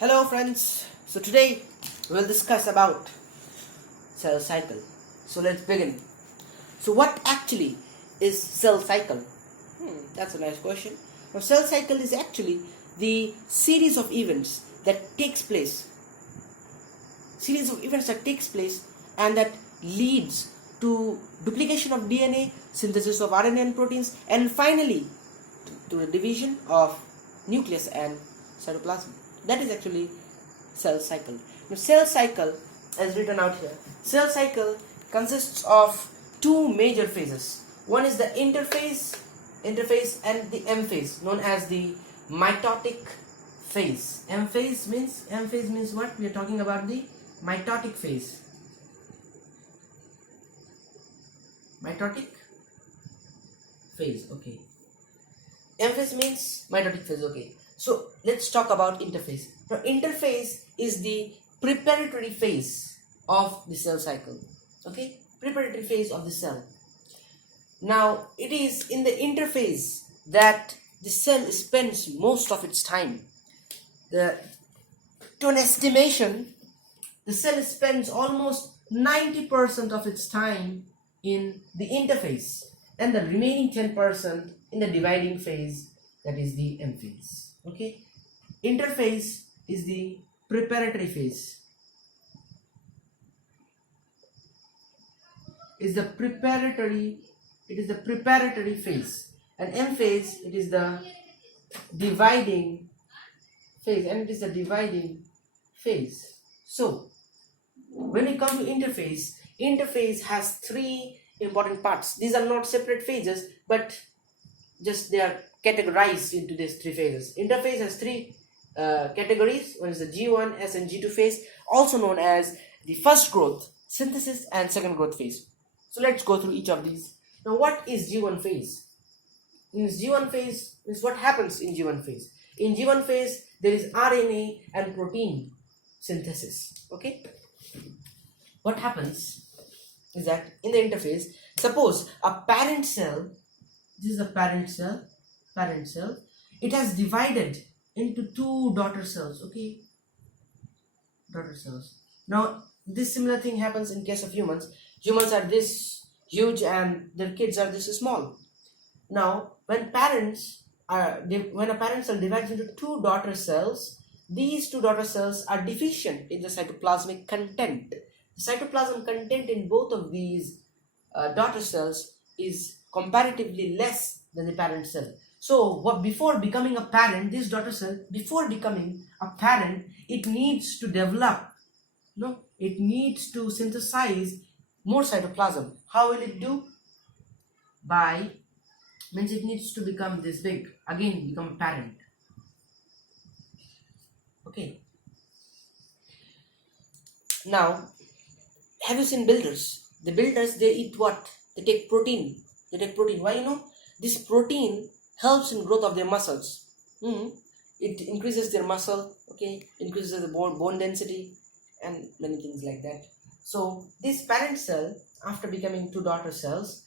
Hello friends, so today we'll discuss about cell cycle. So let's begin. So what actually is cell cycle? That's a nice question. Now cell cycle is actually the series of events that takes place and that leads to duplication of DNA, synthesis of RNA and proteins, and finally to the division of nucleus and cytoplasm. That is actually cell cycle. Now cell cycle, as written out here, cell cycle consists of two major phases. One is the interphase and the M phase, known as the mitotic phase. M phase means what? We are talking about the mitotic phase. Mitotic phase, okay. M phase means mitotic phase, okay. So let's talk about interphase. Now interphase is the preparatory phase of the cell cycle, okay, preparatory phase of the cell. Now it is in the interphase that the cell spends most of its time. To an estimation, the cell spends almost 90% of its time in the interphase and the remaining 10% in the dividing phase, that is the M phase. Okay, interphase is the preparatory phase. It is the preparatory phase, and M phase, it is the dividing phase, So when we come to interphase has three important parts. These are not separate phases, but just they are categorized into these three phases. Interphase has three categories. One is the G1, S and G2 phase, also known as the first growth, synthesis and second growth phase. So let's go through each of these. Now what is G1 phase? In G1 phase is what happens in G1 phase. In G1 phase there is RNA and protein synthesis. Okay, what happens is that in the interphase, suppose a parent cell, this is a parent cell, it has divided into two daughter cells, okay, daughter cells. Now this similar thing happens in case of humans. Humans are this huge and their kids are this small. Now when a parent cell divides into two daughter cells, these two daughter cells are deficient in the cytoplasmic content. The cytoplasm content in both of these daughter cells is comparatively less than the parent cell. So before becoming a parent, this daughter cell, before becoming a parent, it needs to develop, it needs to synthesize more cytoplasm. How will it do? Means it needs to become this big, again become a parent. Okay. Now, have you seen builders? The builders, they eat what? They take protein. Why? This protein helps in growth of their muscles. It increases their muscle, okay, increases the bone density and many things like that. So this parent cell, after becoming two daughter cells,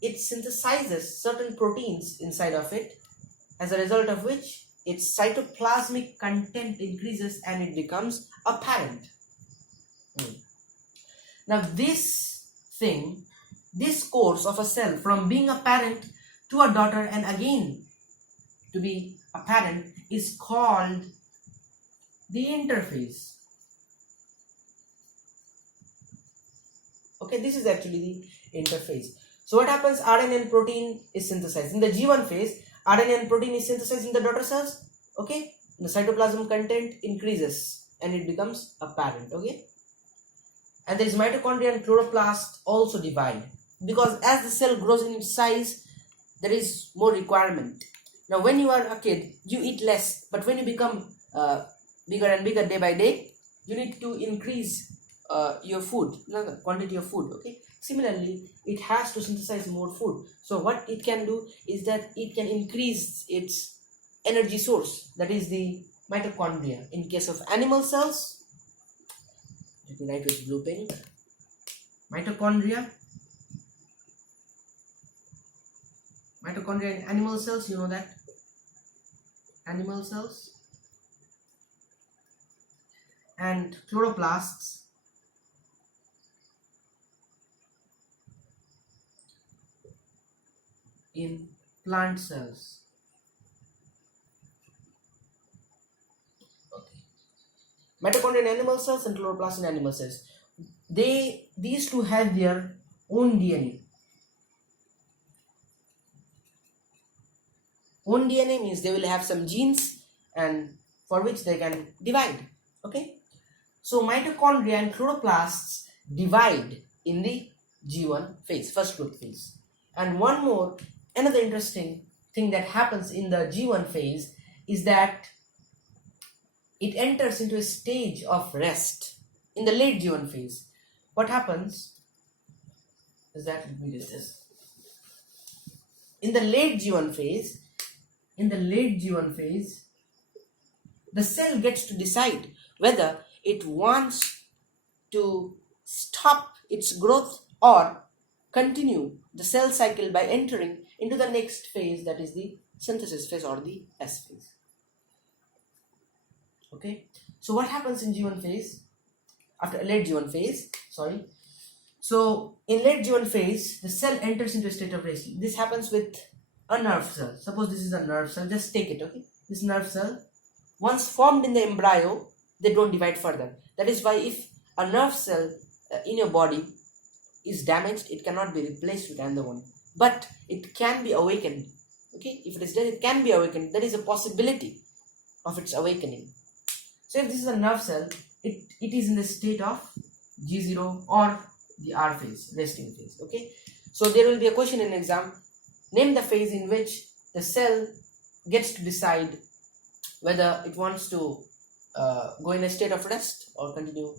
it synthesizes certain proteins inside of it, as a result of which its cytoplasmic content increases and it becomes a parent. Now this course of a cell from being a parent to a daughter and again to be a parent is called the interphase. Okay, this is actually the interphase. So what happens? RNA and protein is synthesized. In the G1 phase, RNA and protein is synthesized in the daughter cells. Okay, the cytoplasm content increases and it becomes a parent. Okay, and there is mitochondria and chloroplast also divide, because as the cell grows in its size, there is more requirement. Now when you are a kid, you eat less, but when you become bigger and bigger day by day, you need to increase your food, the quantity of food. Okay, similarly it has to synthesize more food. So what it can do is that it can increase its energy source, that is the mitochondria. In case of animal cells, let me write with blue pen. Mitochondria in animal cells, you know that animal cells, and chloroplasts in plant cells. Okay. Mitochondria in animal cells and chloroplasts in animal cells. These two have their own DNA. Own DNA means they will have some genes and for which they can divide. Okay. So mitochondria and chloroplasts divide in the G1 phase, first growth phase. And another interesting thing that happens in the G1 phase is that it enters into a stage of rest in the late G1 phase. What happens is that, let me do this. In the late G1 phase, the cell gets to decide whether it wants to stop its growth or continue the cell cycle by entering into the next phase, that is the synthesis phase or the S phase. Okay, so what happens in G1 phase? After late G1 phase, so in late G1 phase, the cell enters into a state of rest. This happens with a nerve cell. Suppose this is a nerve cell, just take it, okay? This nerve cell, once formed in the embryo, they don't divide further. That is why if a nerve cell in your body is damaged, it cannot be replaced with another one. But it can be awakened. Okay, if it is dead, it can be awakened. There is a possibility of its awakening. So if this is a nerve cell, it is in the state of G0 or the R phase, resting phase. Okay, so there will be a question in exam. Name the phase in which the cell gets to decide whether it wants to go in a state of rest or continue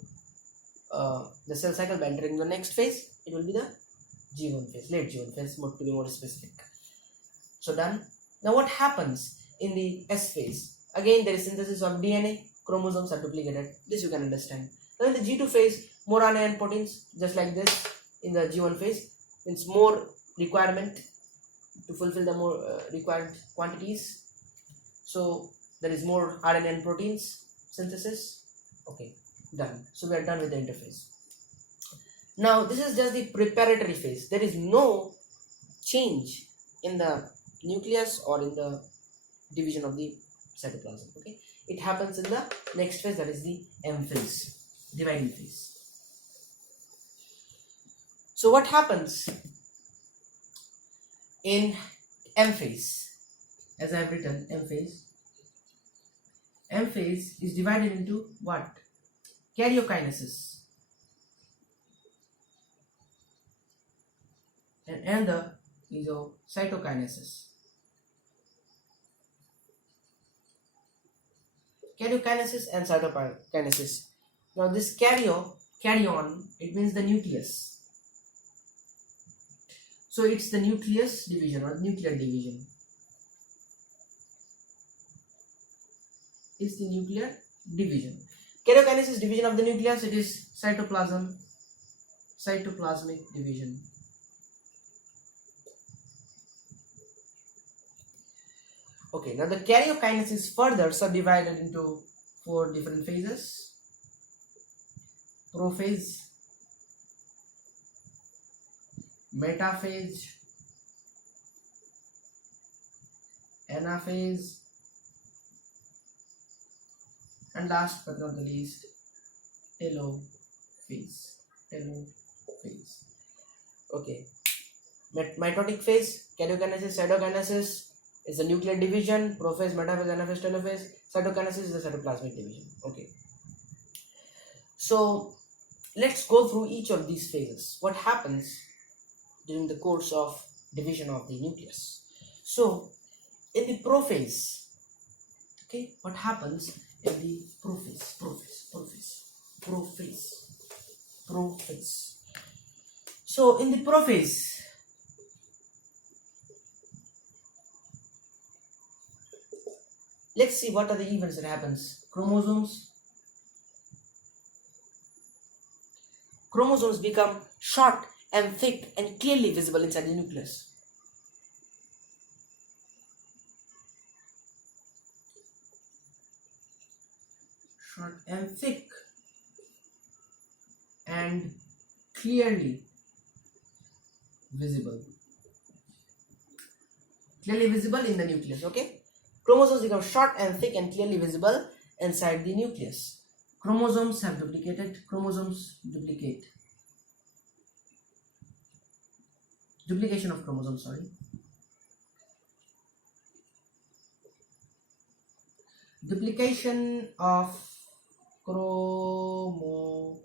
the cell cycle by entering the next phase. It will be the G1 phase, late G1 phase, to be more specific. So done. Now what happens in the S phase? Again, there is synthesis of DNA, chromosomes are duplicated. This you can understand. Now in the G2 phase, more RNA and proteins, just like this in the G1 phase, means more requirement to fulfill the more required quantities. So there is more RNA and proteins synthesis. Okay, done. So we are done with the interphase. Now this is just the preparatory phase. There is no change in the nucleus or in the division of the cytoplasm. Okay, it happens in the next phase, that is the M phase, dividing phase. So what happens in M phase? As I have written, M phase is divided into what? Karyokinesis. And another is cytokinesis. Karyokinesis and cytokinesis. Now this karyon, it means the nucleus. So it's the nucleus division or nuclear division. It's the nuclear division. Karyokinesis division of the nucleus, it is cytoplasmic division. Okay, now the karyokinesis further subdivided into 4 different phases. Prophase, metaphase, anaphase, and last but not the least, telophase. Okay, mitotic phase, karyokinesis, cytokinesis is the nuclear division. Prophase, metaphase, anaphase, telophase. Cytokinesis is the cytoplasmic division. Okay, so let's go through each of these phases. What happens during the course of division of the nucleus? So in the prophase, okay, what happens in the prophase? So in the prophase, let's see what are the events that happens. Chromosomes become short and thick and clearly visible inside the nucleus. Short and thick and clearly visible. Clearly visible in the nucleus, okay? Chromosomes become short and thick and clearly visible inside the nucleus. Chromosomes have duplicated. Chromosomes duplicate. Duplication of chromosomes, sorry. Duplication of chromosomes.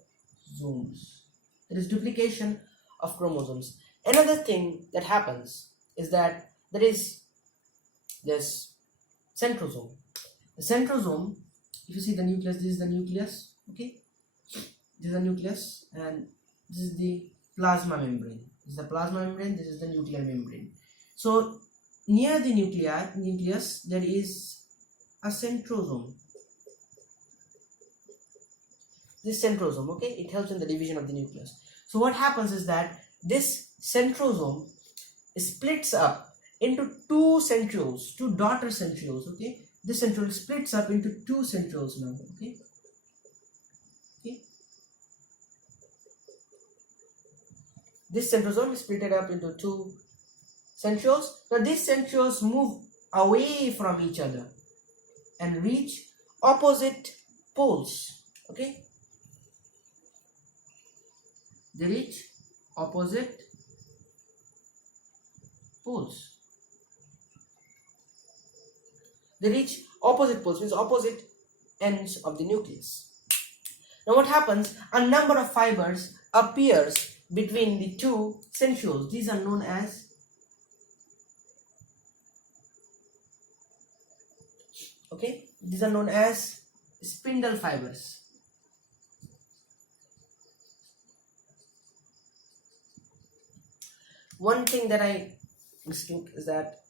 There is duplication of chromosomes. Another thing that happens is that there is this centrosome. The centrosome, if you see the nucleus, this is the nucleus, okay? This is the nucleus and this is the plasma membrane. This is the plasma membrane, this is the nuclear membrane. So near the nucleus there is a centrosome. This centrosome, okay, it helps in the division of the nucleus. So what happens is that this centrosome splits up into two centrioles, two daughter centrioles, okay. This centriole splits up into two centrioles now, okay. This centrosome is split up into two centrioles. Now these centrioles move away from each other and reach opposite poles, okay. They reach opposite poles. They reach opposite poles, means opposite ends of the nucleus. Now what happens? A number of fibers appears between the two centrioles. These are known as spindle fibers. One thing that I mistook is that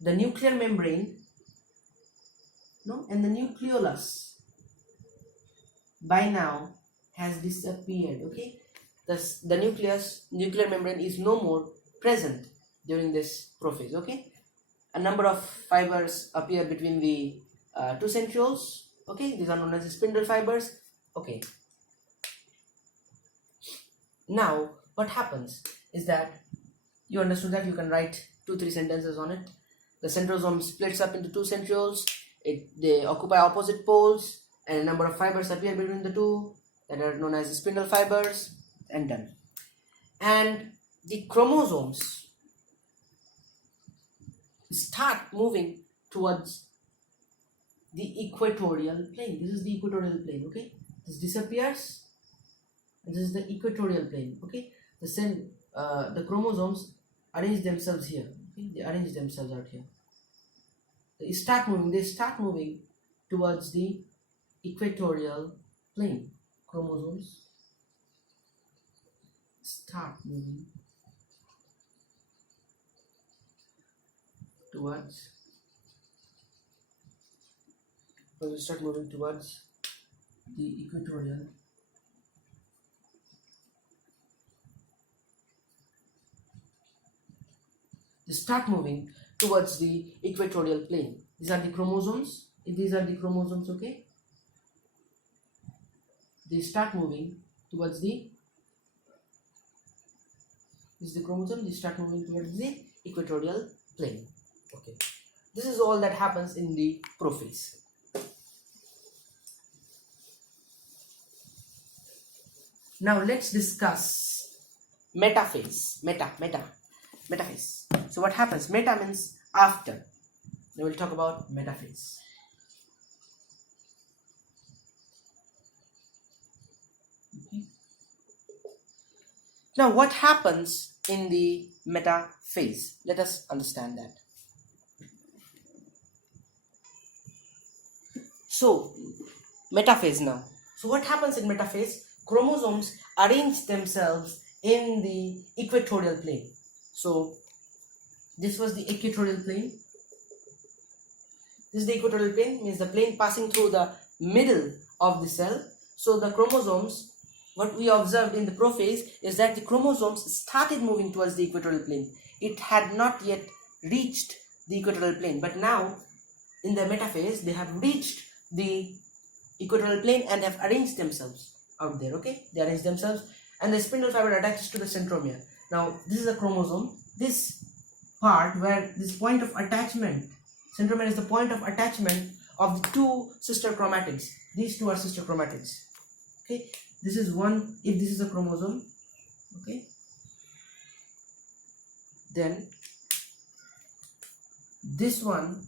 the nuclear membrane and the nucleolus by now has disappeared, okay. Thus the nuclear membrane is no more present during this prophase, okay. A number of fibers appear between the two centrioles, okay. These are known as spindle fibers, okay. Now what happens is that you understood that you can write 2-3 sentences on it. The centrosome splits up into two centrioles. They occupy opposite poles and a number of fibers appear between the two that are known as spindle fibers, and done. And the chromosomes start moving towards the equatorial plane. This is the equatorial plane, okay. This disappears and this is the equatorial plane, okay. The chromosomes arrange themselves here, okay? They arrange themselves out here. They start moving towards the equatorial plane. Chromosomes start moving towards the equatorial plane. These are the chromosomes. Okay. They start moving towards the equatorial plane. Okay. This is all that happens in the prophase. Now let's discuss metaphase. Metaphase. So what happens? Meta means after. Now we'll talk about metaphase. Okay. Now what happens in the metaphase? Let us understand that. So metaphase now. So what happens in metaphase? Chromosomes arrange themselves in the equatorial plane. So this was the equatorial plane. This is the equatorial plane, means the plane passing through the middle of the cell. So the chromosomes, what we observed in the prophase is that the chromosomes started moving towards the equatorial plane. It had not yet reached the equatorial plane, but now in the metaphase they have reached the equatorial plane and have arranged themselves out there. Okay, they arrange themselves, and the spindle fiber attaches to the centromere. Now this is a chromosome. This part where this point of attachment, centromere is the point of attachment of the two sister chromatids. These two are sister chromatids. Okay, this is one. If this is a chromosome, okay, then this one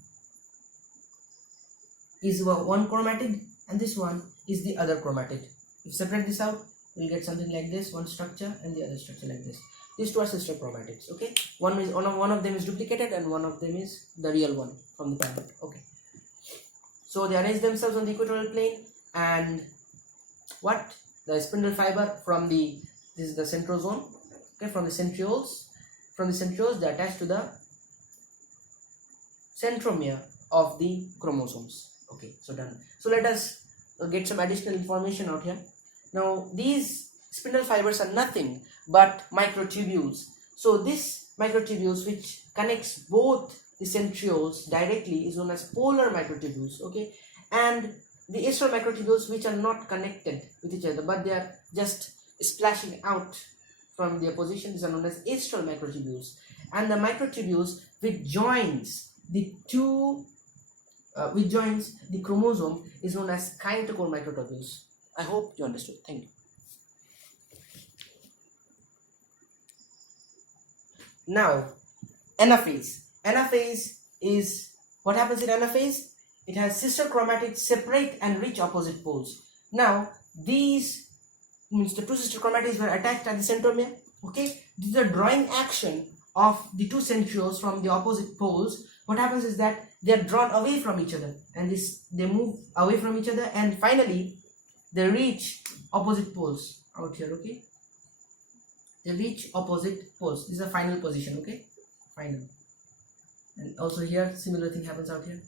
is one chromatid and this one is the other chromatid. If you separate this out, we'll get something like this, one structure and the other structure like this. These two are sister chromatids. Okay, one of them is duplicated and one of them is the real one from the parent. Okay, so they arrange themselves on the equatorial plane, and what the spindle fiber from the, this is the centrosome, okay, from the centrioles they attach to the centromere of the chromosomes. Okay, so done. So let us get some additional information out here. Now these spindle fibers are nothing but microtubules. So this microtubules which connects both the centrioles directly is known as polar microtubules. Okay, and the astral microtubules which are not connected with each other but they are just splashing out from their position, these are known as astral microtubules. And the microtubules which joins the chromosome is known as kinetochore microtubules. I hope you understood. Thank you. Now, anaphase. Anaphase is, what happens in anaphase? It has sister chromatids separate and reach opposite poles. Now, these means the two sister chromatids were attached at the centromere. Okay, this is the drawing action of the two centrioles from the opposite poles. What happens is that they are drawn away from each other, and they move away from each other, and finally they reach opposite poles out here. Okay, they reach opposite poles. This is a final position. Okay, final. And also here similar thing happens out here.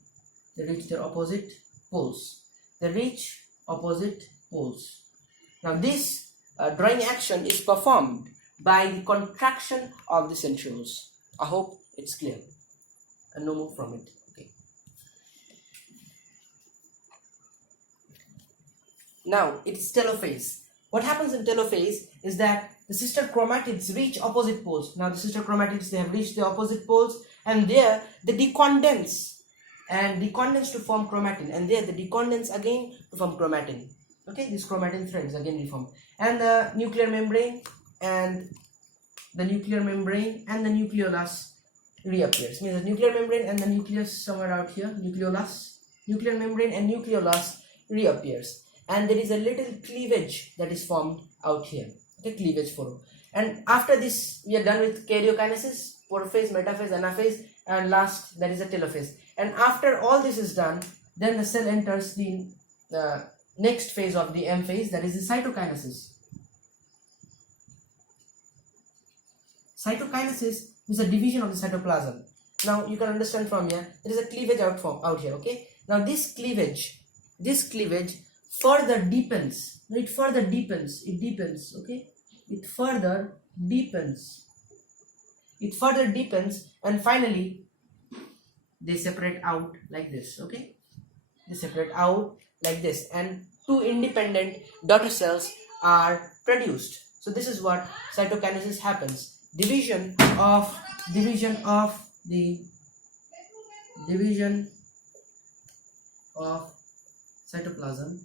They reach their opposite poles. They reach opposite poles. Now this drawing action is performed by the contraction of the centrioles. I hope it's clear and no more from it. Okay. Now it is telophase. What happens in telophase is that the sister chromatids reach opposite poles. Now the sister chromatids, they have reached the opposite poles, and there they decondense to form chromatin, and there they decondense again to form chromatin. Okay, these chromatin threads again reform, and the nuclear membrane and the nucleolus reappears. Means the nuclear membrane and the nucleus somewhere out here, nuclear membrane and nucleolus reappears, and there is a little cleavage that is formed out here. Okay, cleavage furrow. And after this, we are done with karyokinesis, prophase, metaphase, anaphase, and last that is a telophase. And after all this is done, then the cell enters the next phase of the M phase, that is the cytokinesis. Cytokinesis is a division of the cytoplasm. Now you can understand from here, there is a cleavage out here. Okay, now this cleavage further deepens. It further deepens. Okay, it further deepens, and finally they separate out like this. Okay, they separate out like this, and two independent daughter cells are produced. So this is what cytokinesis happens. Division of cytoplasm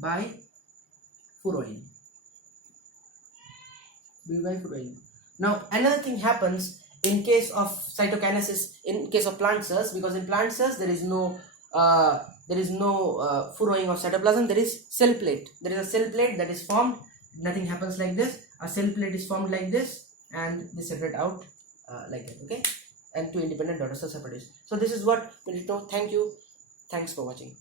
by furrowing. Now another thing happens in case of cytokinesis in case of plant cells, because in plant cells there is no furrowing of cytoplasm. There is cell plate. There is a cell plate that is formed. Nothing happens like this. A cell plate is formed like this, and they separate out like that. Okay, and two independent daughter cells are produced. So this is what we need to know. Thank you. Thanks for watching.